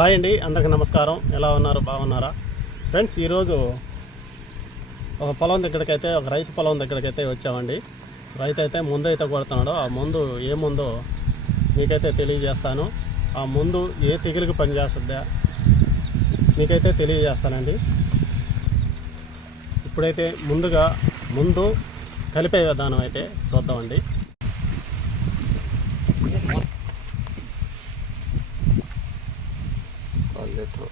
Hi అండి అందరికీ నమస్కారం. ఎలా ఉన్నారు? బాగున్నారా? ఫ్రెండ్స్ ఈరోజు ఒక పొలం దగ్గరకైతే ఒక రైతు పొలం దగ్గరకైతే వచ్చామండి. రైతు అయితే ముందు అయితే కొడుతున్నాడు ఆ ముందు ఏ ముందో మీకైతే తెలియజేస్తాను. ఆ ముందు ఏ తెగులుకి పనిచేస్తుందా మీకైతే తెలియజేస్తానండి. ఇప్పుడైతే ముందుగా ముందు కలిపే విధానం అయితే చూద్దామండి. లీటర్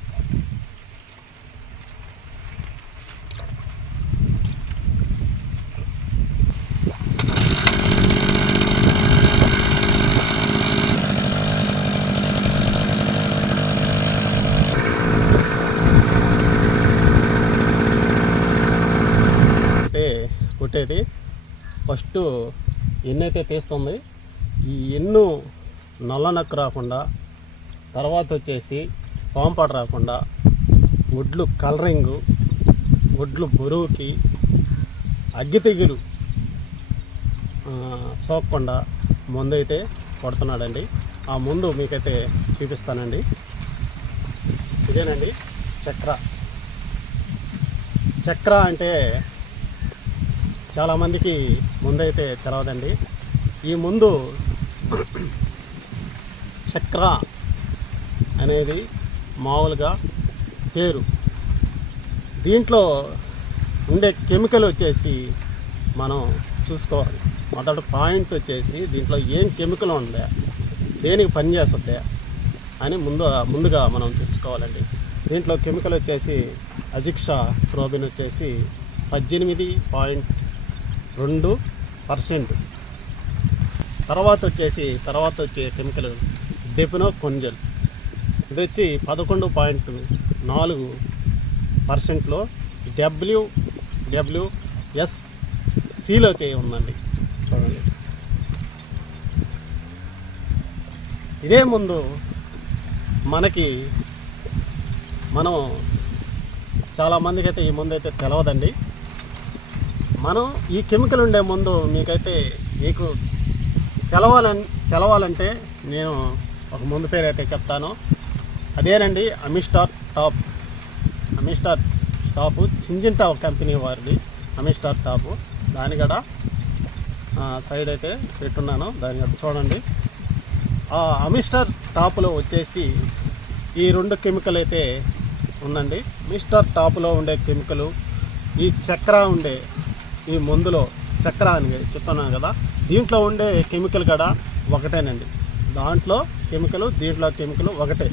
అంటే కొట్టేది. ఫస్ట్ ఎన్నైతే తీస్తుంది ఈ ఎన్ను నల్ల నక్కు రాకుండా తర్వాత వచ్చేసి పాంపాట రాకుండా ఒడ్లు కలరింగు ఒడ్లు బరువుకి అగ్గి తెగులు ఆ, సోకకుండా ముందైతే కొడుతున్నాడండి. ఆ ముందు మీకైతే చూపిస్తానండి. ఇదేనండి చక్ర. చక్ర అంటే చాలామందికి ముందైతే తెలవదండి. ఈ ముందు చక్ర అనేది మామూలుగా పేరు. దీంట్లో ఉండే కెమికల్ వచ్చేసి మనం చూసుకోవాలి. మొదటి పాయింట్ వచ్చేసి దీంట్లో ఏం కెమికల్ ఉందా దేనికి పనిచేస్తుంది అని ముందు ముందుగా మనం తెలుసుకోవాలండి. దీంట్లో కెమికల్ వచ్చేసి అజిక్షా ప్రోబిన్ వచ్చేసి పద్దెనిమిది పాయింట్ రెండు పర్సెంట్. తర్వాత వచ్చేసి తర్వాత వచ్చే కెమికల్ డెపినో కొంజల్. ఇది వచ్చి పదకొండు పాయింట్ నాలుగు పర్సెంట్లో డబ్ల్యూ డబ్ల్యూ ఎస్ సిలోకి ఉందండి. చూడండి. ఇదే ముందు మనకి మనం చాలామందికి అయితే ఈ ముందు అయితే తెలవదండి. మనం ఈ కెమికల్ ఉండే ముందు మీకైతే మీకు తెలవాలని తెలవాలంటే నేను ఒక ముందు పేరు అయితే చెప్తాను. అదేనండి Amistar top. Amistar top top company వారిది అమిస్టార్ టాపు. దాని కూడా సైడ్ అయితే పెట్టున్నాను దాని కూడా చూడండి. ఆ అమిస్టార్ టాప్లో వచ్చేసి ఈ రెండు కెమికల్ అయితే ఉందండి. మిస్టర్ టాప్లో ఉండే కెమికల్ ఈ చక్ర ఉండే ఈ మందులో చక్ర అని చెప్తున్నాను కదా దీంట్లో ఉండే కెమికల్ కూడా ఒకటేనండి. దాంట్లో కెమికల్ దీంట్లో కెమికల్ ఒకటే.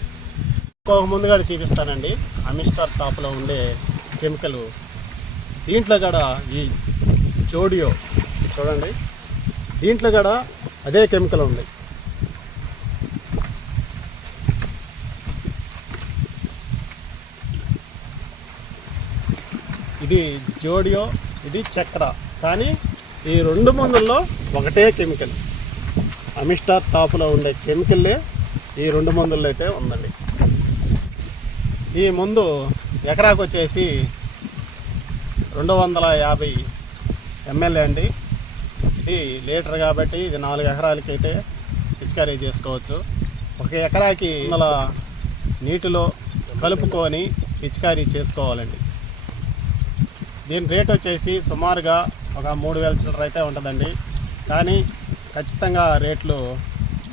ముందుగా చూపిస్తానండి. అమిస్టార్ టాప్లో ఉండే కెమికల్. దీంట్లో కూడా ఈ జోడియో చూడండి. దీంట్లో కూడా అదే కెమికల్ ఉంది. ఇది జోడియో ఇది చక్ర. కానీ ఈ రెండు మందుల్లో ఒకటే కెమికల్. అమిస్టార్ టాప్లో ఉండే కెమికల్లే ఈ రెండు మందుల్లో అయితే ఉందండి. ఈ ముందు ఎకరాకు వచ్చేసి రెండు వందల యాభై ఎంఎల్ఏ అండి. ఇది లీటర్ కాబట్టి ఇది నాలుగు ఎకరాలకి అయితే పిచికారీ చేసుకోవచ్చు. ఒక ఎకరాకి వందల నీటిలో కలుపుకొని పిచికారీ చేసుకోవాలండి. దీని రేట్ వచ్చేసి సుమారుగా ఒక మూడు వేల చిల్లర అయితే ఉంటుందండి. కానీ ఖచ్చితంగా రేట్లు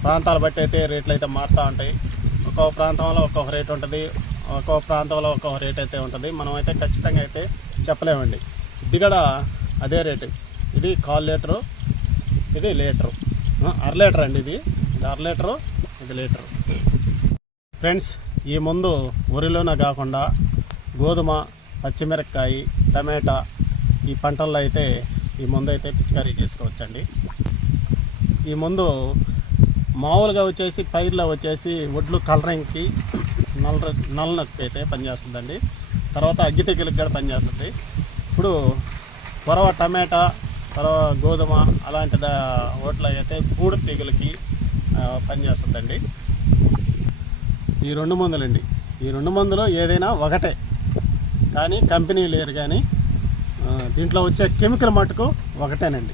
ప్రాంతాలు బట్టి అయితే రేట్లు అయితే మారుతూ ఉంటాయి. ఒక్కొక్క ప్రాంతంలో ఒక్కొక్క రేట్ ఉంటుంది. ఒక్కో ప్రాంతంలో ఒక్కో రేట్ అయితే ఉంటుంది. మనం అయితే ఖచ్చితంగా అయితే చెప్పలేమండి. ఇది కూడా అదే రేటు ఇది కాల్ లీటరు ఇది లీటరు అర లీటర్ అండి ఇది. ఇది అర లీటరు ఇది లీటరు ఫ్రెండ్స్ ఈ ముందు వరిలోనే కాకుండా గోధుమ పచ్చిమిరపకాయ టమాటా ఈ పంటల్లో అయితే ఈ ముందు అయితే పిచికారీ చేసుకోవచ్చండి. ఈ ముందు మామూలుగా వచ్చేసి పైర్లో వచ్చేసి ఒడ్లు కలరింగ్కి నల్ల నల్లనొక్కి అయితే పనిచేస్తుందండి. తర్వాత అగ్గి తెగులకు కూడా పనిచేస్తుంది. ఇప్పుడు పొరవ టమాటా పొరవ గోధుమ అలాంటి దా- ఓట్లు అయితే పూడు తెగులకి పనిచేస్తుందండి. ఈ రెండు మందులండి. ఈ రెండు మందులు ఏదైనా ఒకటే. కానీ కంపెనీ లేరు కానీ దీంట్లో వచ్చే కెమికల్ మటుకు ఒకటేనండి.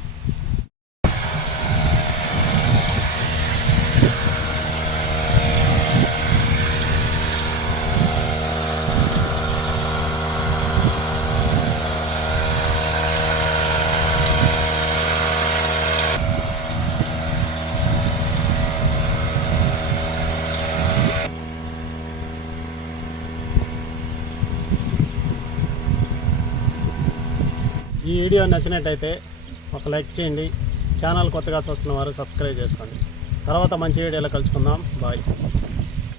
ఈ వీడియో నచ్చినట్టయితే ఒక లైక్ చేయండి. ఛానల్ కొత్తగా చూస్తున్న వారు సబ్స్క్రైబ్ చేసుకోండి. తర్వాత మంచి వీడియోలో కలుసుకుందాం. బాయ్.